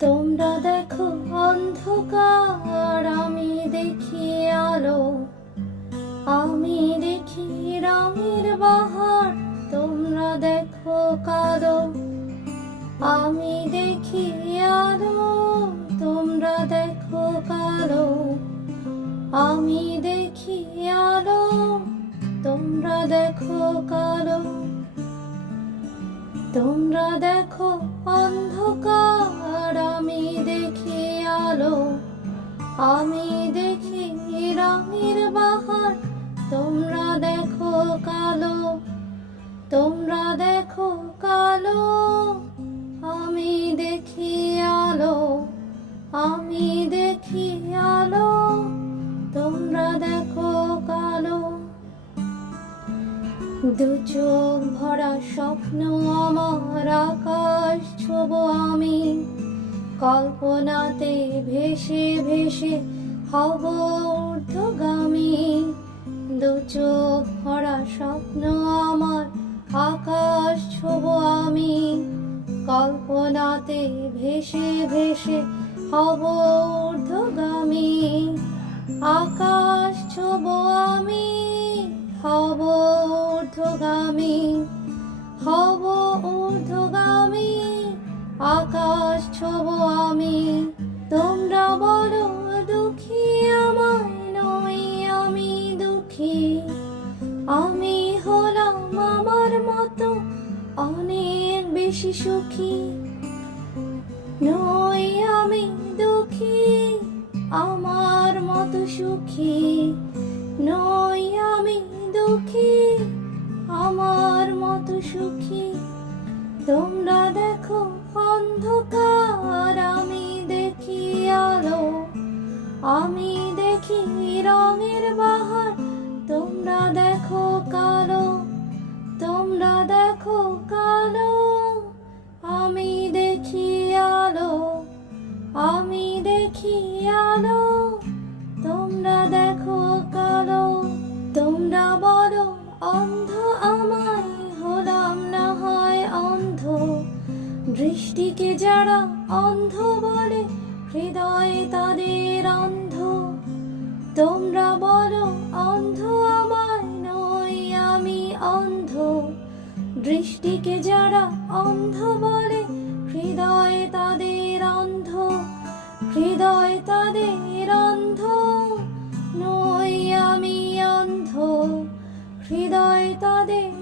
তোমরা দেখো অন্ধকার, আমি দেখি আলো। আমি দেখি রঙের বাহার, তোমরা দেখো কালো। আমি দেখি আলো, তোমরা দেখো কালো। আমি দেখি আলো, তোমরা দেখো কালো। তোমরা দেখো অন্ধকার। আমি দেখি রঙের বাহার, তোমরা দেখো কালো, তোমরা দেখো কালো। আমি দেখি আলো, আমি দেখি আলো, তোমরা দেখো কালো। দু চোখ ভরা স্বপ্ন, আমার আকাশ ছোব কল্পনাতে ভেসে ভেসে হব ঊর্ধ্বগামী। দু চোখ ভরা স্বপ্ন আমার, আকাশ ছোব আমি। কল্পনাতে ভেসে ভেসে হব ঊর্ধ্বগামী। আকাশ ছোব আমি, হব ঊর্ধ্বগামী। হব ঊর্ধ্বগামী, আকাশ বেশি সুখী নই আমি দুঃখী, আমার মতো সুখী নই আমি দুঃখী, আমার মতো সুখী। তোমরা দেখো অন্ধকার, আমি দেখি আলো, আমি দেখি রঙের বাহার। তোমরা দেখো কালো, তোমরা দেখো কালো অন্ধ আমায় হলাম না হয় অন্ধ। দৃষ্টিকে যারা অন্ধ বলে, হৃদয়ে তাদের অন্ধ। তোমরা বলো, অন্ধ আমায় নই আমি অন্ধ। দৃষ্টিকে যারা অন্ধ বলে, হৃদয়ে তাদের অন্ধ। হৃদয় তাদের poder.